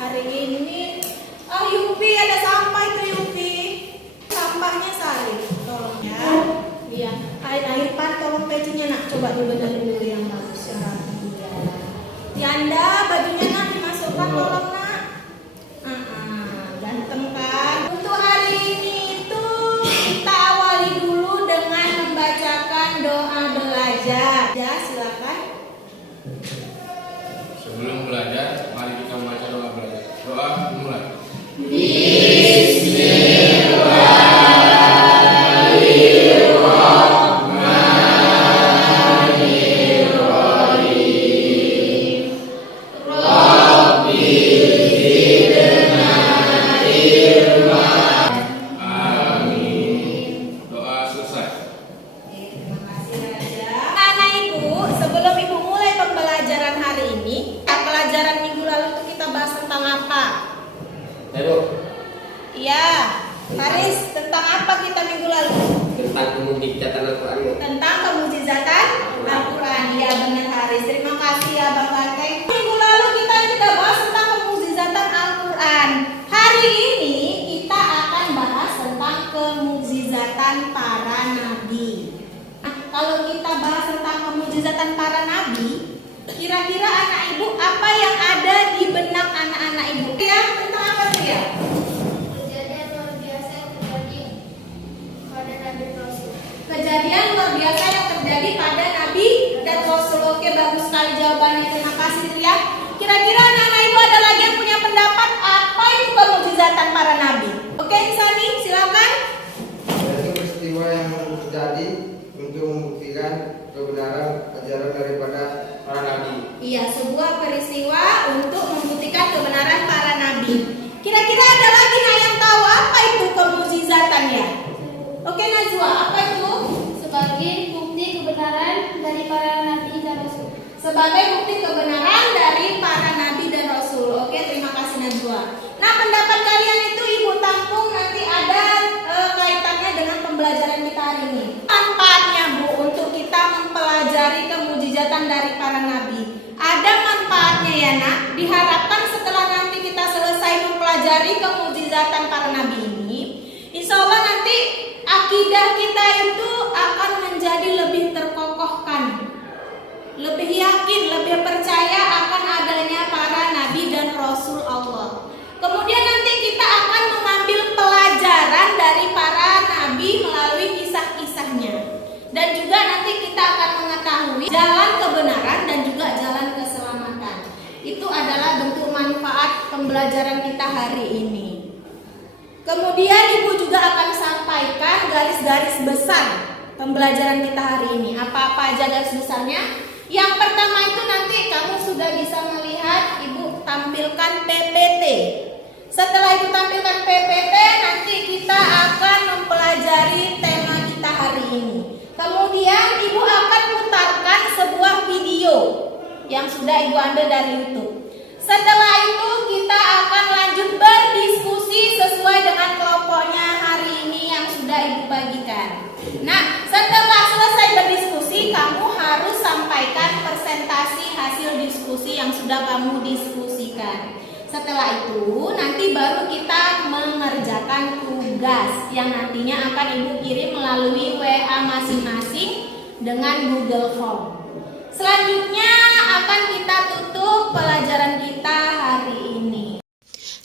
Hari ini Yupi ada sampah itu Yupi. Sampahnya Salih. Tolong ya. Iya. Air pan tolong pecinya nak. Coba dibenerin dulu yang bagus yang rapi ya. Tianda bajunya nak dimasukkan tolong nak. Ganteng kan? Untuk hari ini itu kita awali dulu dengan membacakan doa belajar. Ya silakan. Sebelum belajar, mari kita membaca doa belajar. Doa dimulai. Iya, Haris, tentang apa kita minggu lalu? Tentang kemujizatan Al-Quran. Tentang kemujizatan Al-Quran. Iya benar Haris. Terima kasih ya Bang Ganteng. Minggu lalu kita sudah bahas tentang kemujizatan Al-Quran. Hari ini kita akan bahas tentang kemujizatan para nabi. Nah, kalau kita bahas tentang kemujizatan para nabi, kira-kira anak ibu apa yang ada di benak anak-anak ibu? Ya, tentang apa sih ya? Kejadian luar biasa yang terjadi pada Nabi dan Rasul. Oke, bagus sekali jawabannya. Terima kasih Tria. Kira-kira anak-anak ibu ada lagi yang punya pendapat apa itu kemujizatan para nabi? Oke, Insani, silakan. Yaitu peristiwa yang terjadi untuk membuktikan kebenaran ajaran daripada para nabi. Iya, sebuah peristiwa untuk membuktikan kebenaran para nabi. Kira-kira ada lagi yang tahu apa itu kemujizatannya? Oke, Najwa, apa itu? Sebagai bukti kebenaran dari para nabi dan rasul. Sebagai bukti kebenaran dari para nabi dan rasul. Oke, terima kasih Najwa. Nah, pendapat kalian itu ibu tampung nanti ada kaitannya dengan pembelajaran kita hari ini. Manfaatnya Bu untuk kita mempelajari kemujizatan dari para nabi. Ada manfaatnya ya nak. Diharapkan setelah nanti kita selesai mempelajari kemujizatan para nabi ini, insya Allah nanti akidah kita itu akan menjadi lebih terkokohkan, lebih yakin, lebih percaya akan adanya para nabi dan rasul Allah. Kemudian nanti kita akan mengambil pelajaran dari para nabi melalui kisah-kisahnya. Dan juga nanti kita akan mengetahui jalan kebenaran dan juga jalan keselamatan. Itu adalah bentuk manfaat pembelajaran kita hari ini. Kemudian ibu juga akan sampaikan garis-garis besar pembelajaran kita hari ini. Apa-apa aja garis besarnya? Yang pertama itu nanti kamu sudah bisa melihat ibu tampilkan PPT. Setelah ibu tampilkan PPT, nanti kita akan mempelajari tema kita hari ini. Kemudian ibu akan putarkan sebuah video yang sudah ibu ambil dari YouTube. Setelah itu kita akan lanjut berdiskusi sesuai dengan kelompoknya hari ini yang sudah ibu bagikan. Nah, setelah selesai berdiskusi, kamu harus sampaikan presentasi hasil diskusi yang sudah kamu diskusikan. Setelah itu, nanti baru kita mengerjakan tugas yang nantinya akan ibu kirim melalui WA masing-masing dengan Google Form. Selanjutnya akan kita tutup pelajaran kita hari ini.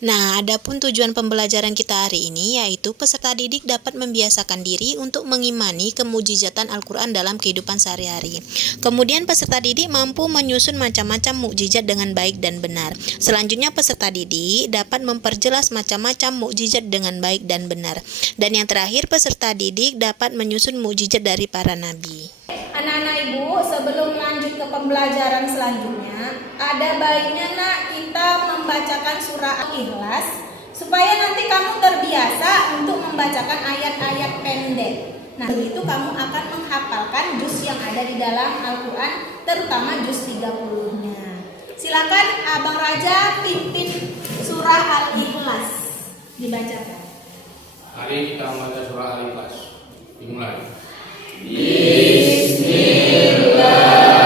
Nah, adapun tujuan pembelajaran kita hari ini yaitu peserta didik dapat membiasakan diri untuk mengimani kemujizatan Al-Quran dalam kehidupan sehari-hari. Kemudian peserta didik mampu menyusun macam-macam mukjizat dengan baik dan benar. Selanjutnya peserta didik dapat memperjelas macam-macam mukjizat dengan baik dan benar. Dan yang terakhir peserta didik dapat menyusun mukjizat dari para nabi. Anak-anak ibu, sebelum lanjut ke pembelajaran selanjutnya, ada baiknya nak kita membacakan surah Al-Ikhlas supaya nanti kamu terbiasa untuk membacakan ayat-ayat pendek. Nah, begitu kamu akan menghafalkan juz yang ada di dalam Al-Quran, terutama juz 30-nya. Silakan Abang Raja pimpin surah Al-Ikhlas dibacakan. Hari ini kita membaca surah Al-Ikhlas. Dimulai. Bismillahirrahmanirrahim.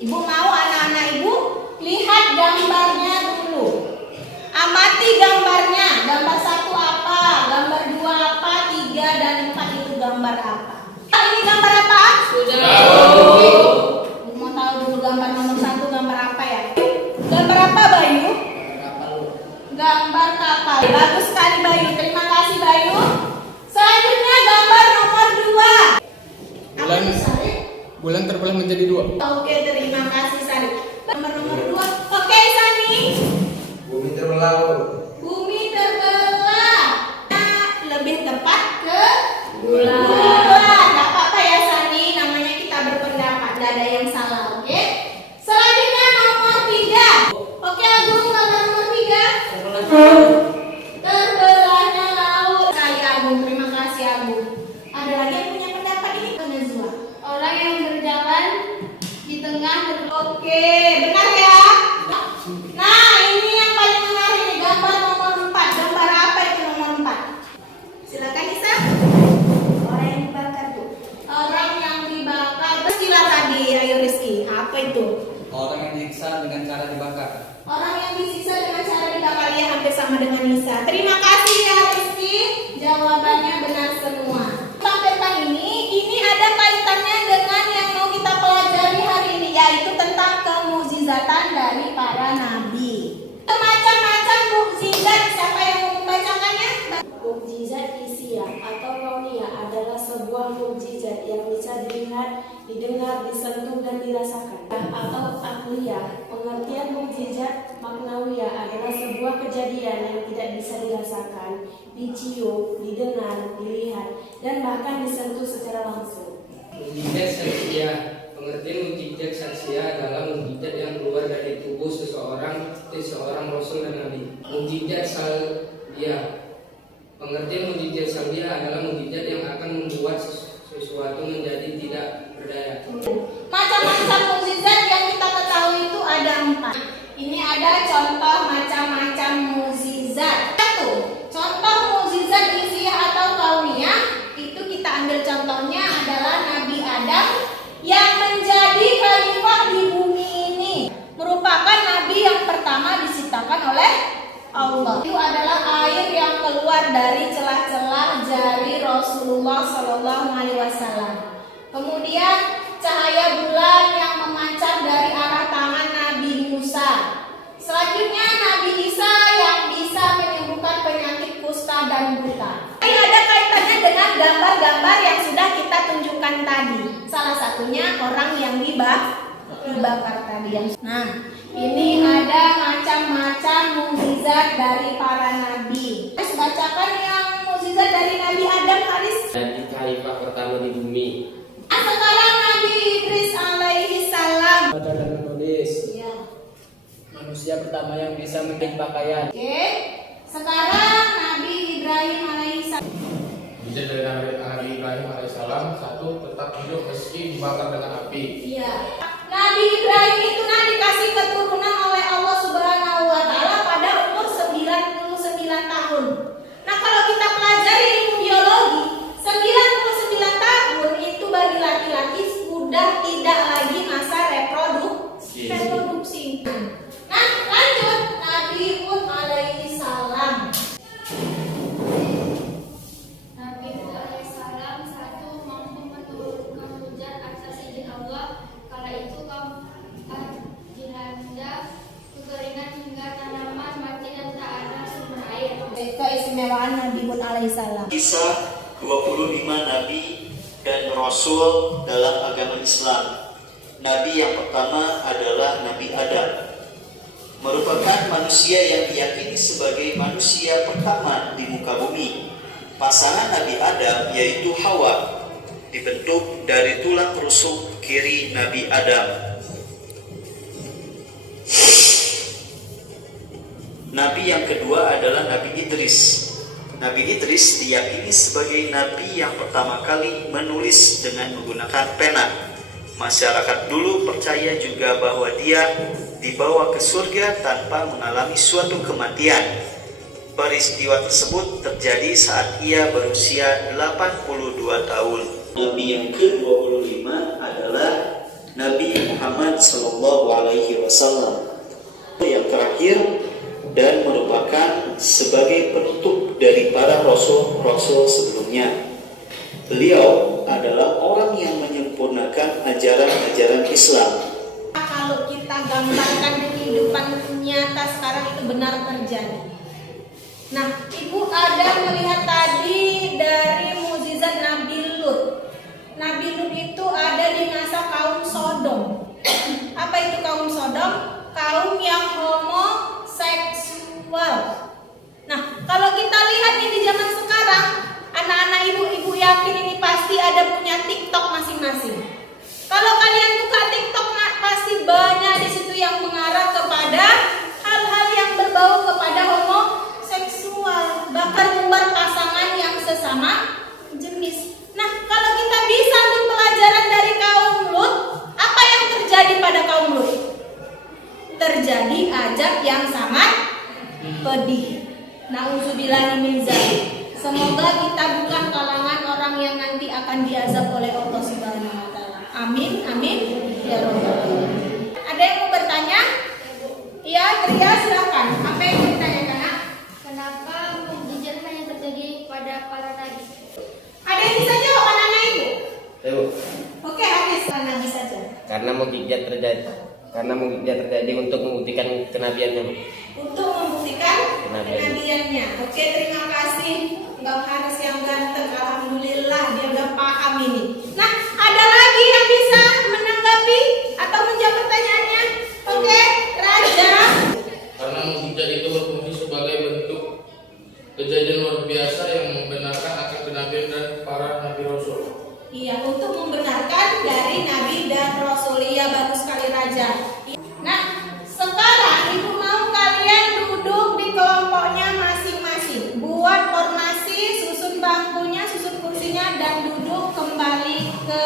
Ibu mau anak-anak ibu lihat gambarnya dulu. Amati gambarnya. Gambar 1 apa? Gambar 2 apa? 3 dan 4 itu gambar apa? Ini gambar apa? Sudah. Ibu mau tahu dulu gambar nomor 1 gambar apa ya? Gambar apa Bayu? Gambar kapal. Bagus sekali Bayu. Terima kasih Bayu. Selanjutnya gambar nomor 2. Apa itu Sarip? Bulan terbelah menjadi 2. Oke, terima kasih Sari. Nomor 2. Oke, Sani. Bumi terbelah. Bumi terbelah. Nah, lebih tepat ke Bulan. Enggak apa-apa ya Sani, namanya kita berpendapat, tidak ada yang salah, oke? Selanjutnya nomor 3. Oke, Agung, gambar nomor 3. Terbelahnya laut. Sekali Agung, terima kasih Agung. Ada lagi yang punya pendapat ini? Nazwa. Orang yang berjalan di tengah Oke, benar ya? Nah, ini yang paling menarik nih, gambar nomor 4. Gambar apa itu nomor 4? Silakan Nisa. Orang yang dibakar tuh. Orang yang dibakar. Terus gila tadi, ayo Rizky. Apa itu? Orang yang disiksa dengan cara dibakar. Orang yang disiksa dengan cara dibakar, ya hampir sama dengan Nisa. Terima kasih ya Rizky. Jawabannya benar semua. Tentang ini ada kaitannya dengan yang mau kita pelajari hari ini, yaitu tentang kemukjizatan dari para nabi. Macam-macam mukjizat, siapa yang mau membacakannya? Mukjizat Isya atau Kauniyah adalah sebuah mukjizat yang bisa dilihat, didengar, disentuh, dan dirasakan. Atau Akliyah, pengertian mukjizat Maknawiyah adalah sebuah kejadian yang tidak bisa dirasakan, dicium, didengar, dilihat, dan bahkan disentuh secara langsung. Mukjizat syar'iyah. Pengertian mukjizat syar'iyah adalah mukjizat yang keluar dari tubuh seseorang rasul dan nabi. Mukjizat salbiyah. Pengertian mukjizat salbiyah adalah mukjizat yang akan membuat sesuatu menjadi tidak berdaya. Macam-macam mukjizat yang kita ketahui itu ada 4. Ini ada contoh macam-macam mukjizat. 1. Contoh mukjizat Isya atau Kauniyah, itu kita ambil contohnya adalah Nabi Adam yang menjadi khalifah di bumi ini. Merupakan nabi yang pertama diciptakan oleh Allah. Itu adalah air yang keluar dari celah-celah jari Rasulullah SAW. Kemudian cahaya bulan yang memancar dari arah tangan Nabi Musa. Selanjutnya Nabi Isa yang bisa menyembuhkan penyakit kusta dan buta. Ini ada kaitannya dengan gambar-gambar yang sudah kita tunjukkan tadi. Salah satunya orang yang dibakar tadi. Nah, ini ada macam-macam mukjizat dari para nabi. Let's bacakan yang mukjizat dari Nabi Adam, Haris. Jadi khalifah pertama di bumi. Sekarang Nabi Idris alaihi salam. Baca dan menulis. Ya. Manusia pertama yang bisa membikin pakaian. Oke. Sekarang Nabi Ibrahim alaihi salam. Mukjizat dari Nabi Ibrahim alaihissalam, 1, tetap hidup meski dibakar dengan api. Iya. Nabi Ibrahim itu dikasih keturunan oleh Allah Subhanahu wa taala pada umur 99 tahun. Nah, kalau kita pelajari ilmu biologi, 99 tahun itu bagi laki-laki sudah tidak lagi masa reproduksi. Nah, lanjut Nabi Hud alaihi salam. Nabi Hud alaihissalam 1 mampu menurunkan hujan atas izin Allah. Kala itu kaum dilanda kekeringan hingga tanaman mati dan tak ada sumber air. Keistimewaan Nabi Hud alaihi salam. Kisah 25 nabi dan rasul dalam agama Islam. Nabi yang pertama adalah Nabi Adam, merupakan manusia yang diyakini sebagai manusia pertama di muka bumi. Pasangan Nabi Adam yaitu Hawa dibentuk dari tulang rusuk kiri Nabi Adam. Nabi yang kedua adalah Nabi Idris. Nabi Idris diyakini sebagai nabi yang pertama kali menulis dengan menggunakan pena. Masyarakat dulu percaya juga bahwa dia dibawa ke surga tanpa mengalami suatu kematian. Peristiwa tersebut terjadi saat ia berusia 82 tahun. Nabi yang ke-25 adalah Nabi Nabi Muhammad SAW. Yang terakhir dan merupakan sebagai penutup dari para rasul-rasul sebelumnya. Beliau adalah orang yang menyempurnakan ajaran-ajaran Islam. Kalau kita gambarkan di kehidupan nyata sekarang itu benar terjadi. Nah, Ibu ada melihat tadi dari mukjizat Nabi Lut. Nabi Lut itu ada di masa kaum Sodom. Apa itu kaum Sodom? Kaum yang homoseksual. Nah, kalau kita lihat ini di zaman sekarang, anak-anak ibu-ibu yakin ini pasti ada punya TikTok masing-masing. Kalau kalian buka TikTok, pasti banyak di situ yang mengarah kepada hal-hal yang berbau kepada homoseksual, bahkan membuat pasangan yang sesama jenis. Nah, kalau kita bisa ambil pelajaran dari kaum Lut, apa yang terjadi pada kaum Lut? Terjadi azab yang sangat pedih. Nauzubillahi min dzalik. Semoga kita bukan kalangan orang yang nanti akan diazab oleh Allah Subhanahu wa taala. Amin, amin ya rabbal alamin. Ada yang mau bertanya? Iya, Tria silakan. Apa yang mau ditanyakan, Nak? Kenapa mukjizat hanya terjadi pada para nabi? Ada yang bisa jawab anak-anak ibu? Ibu, Oke, Hafiz, Nabi saja. karena mukjizat terjadi untuk membuktikan kenabiannya, Bu. Untuk membuktikan kenabiannya. Oke, terima kasih Bang Haris yang ganteng. Alhamdulillah dia udah paham ini. Nah, ada lagi yang bisa menanggapi atau menjawab pertanyaannya? Oke, Raja. Karena mukjizat itu berfungsi sebagai bentuk kejadian luar biasa yang membenarkan akan kenabian dan para nabi rasul. Iya, untuk membenarkan dari nabi dan rasul. Iya, bagus sekali Raja. Nah, sekarang Ibu mau kalian duduk di kelompoknya masing-masing. Buat formasi, susun bangkunya, susun kursinya, dan duduk kembali ke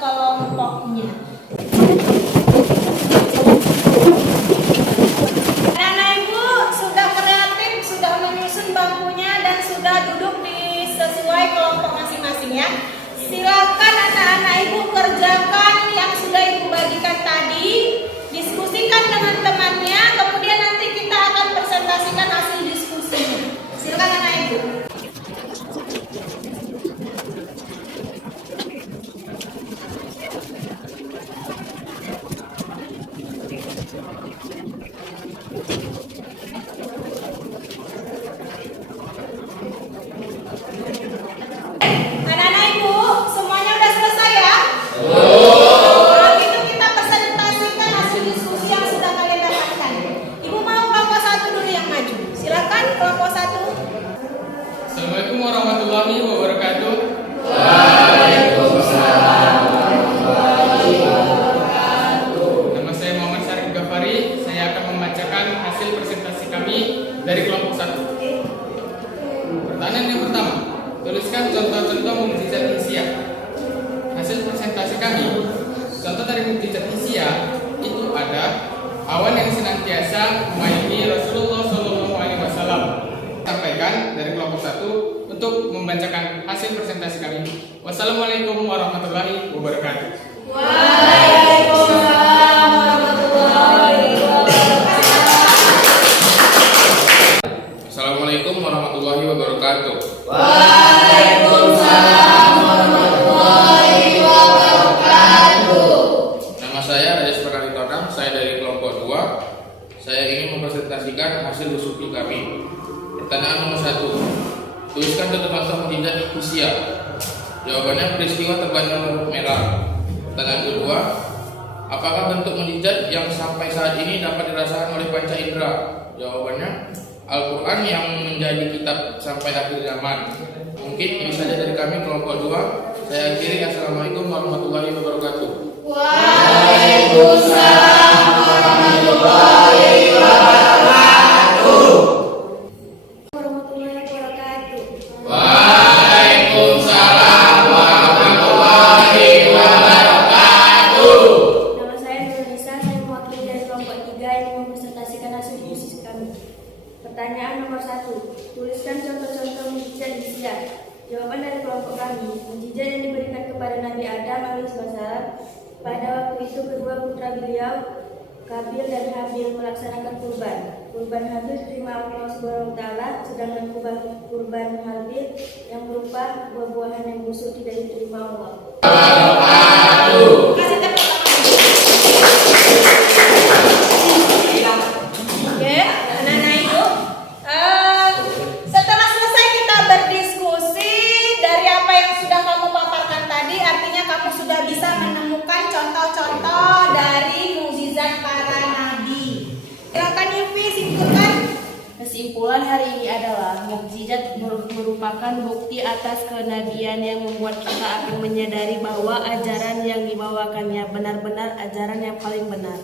kelompoknya. Anak-anak Ibu sudah kreatif, sudah menyusun bangkunya, dan sudah duduk di sesuai kelompok masing-masing ya. Silakan anak-anak Ibu kerjakan yang sudah Ibu bagikan tadi, diskusikan dengan temannya, kemudian nanti kita akan presentasikan hasil diskusinya. Silakan anak Ibu. Anak-anak Ibu, semuanya udah selesai ya? Kalau gitu kita presentasikan hasil diskusi yang sudah kalian dapatkan. Ibu mau kelompok satu dulu yang maju. Silakan kelompok satu. Assalamualaikum warahmatullahi wabarakatuh. Nama saya Muhammad Syarif Ghafari. Saya akan membacakan hasil presentasi kami dari kelompok 1. Pertanyaan yang pertama, tuliskan contoh-contoh mukjizat Hisiah. Hasil presentasi kami, contoh dari mukjizat Hisiah itu ada awan yang senantiasa mengayomi Rasulullah SAW. Sampaikan dari kelompok 1 untuk membacakan hasil presentasi kami. Wassalamualaikum warahmatullahi wabarakatuh. Waalaikumsalam warahmatullahi wabarakatuh. Assalamualaikum warahmatullahi wabarakatuh. Waalaikumsalam warahmatullahi wabarakatuh. Nama saya Rajas Pernari Tonang, saya dari kelompok 2. Saya ingin mempresentasikan hasil diskusi kami. Pertanyaan nomor 1. Tuliskan contoh-contoh mukjizat Hisiah. Jawabannya peristiwa terbangnya merah. Pertanyaan kedua. Apakah bentuk mukjizat yang sampai saat ini dapat dirasakan oleh panca indera? Jawabannya Al-Quran yang menjadi kitab sampai akhir zaman. Mungkin ini saja dari kami kelompok 2. Saya akhiri. Assalamualaikum warahmatullahi wabarakatuh. Waalaikumsalam warahmatullahi wabarakatuh. Waalaikumsalam warahmatullahi wabarakatuh. Nama saya Nurisa, saya mewakili dari kelompok 3 yang mempresentasikan hasil diskusi kami. Pertanyaan nomor 1. Tuliskan contoh-contoh mukjizat Hisiah. Jawaban dari kelompok kami, mukjizat yang diberikan kepada Nabi Adam alaihissalam Pada waktu itu kedua putra beliau, Kabil dan Habil, melaksanakan kurban. Kurban Habil diterima Allah SWT, sedangkan kurban Habil yang berupa buah-buahan yang busuk tidak diterima Allah. Kasih tepuk tangan. Oke, anak-anak ibu. Setelah selesai kita berdiskusi dari apa yang sudah kamu paparkan tadi, artinya kamu sudah bisa menemukan contoh-contoh dari mukjizat para nabi. Silakan Yufi, simpulkan. Kesimpulan hari ini adalah mukjizat merupakan bukti atas kenabian yang membuat kita akan menyadari bahwa ajaran yang dibawakannya benar-benar ajaran yang paling benar,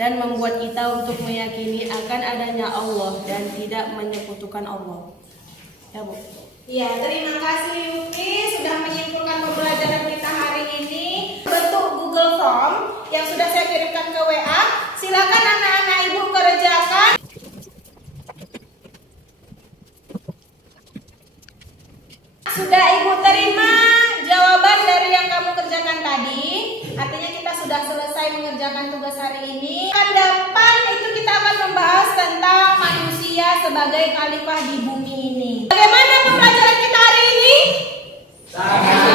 dan membuat kita untuk meyakini akan adanya Allah dan tidak menyekutukan Allah. Ya, Bu. Ya, terima kasih Yufi sudah menyimpulkan pembelajaran kita hari ini. Bentuk Google Form yang sudah saya kirimkan ke WA. Silakan anak-anak ibu kerjakan. Sudah ibu terima jawaban dari yang kamu kerjakan tadi? Artinya kita sudah selesai mengerjakan tugas hari ini. Akan depan itu kita akan membahas tentang manusia sebagai khalifah di bumi ini. Bagaimana pembelajaran kita hari ini? Sangat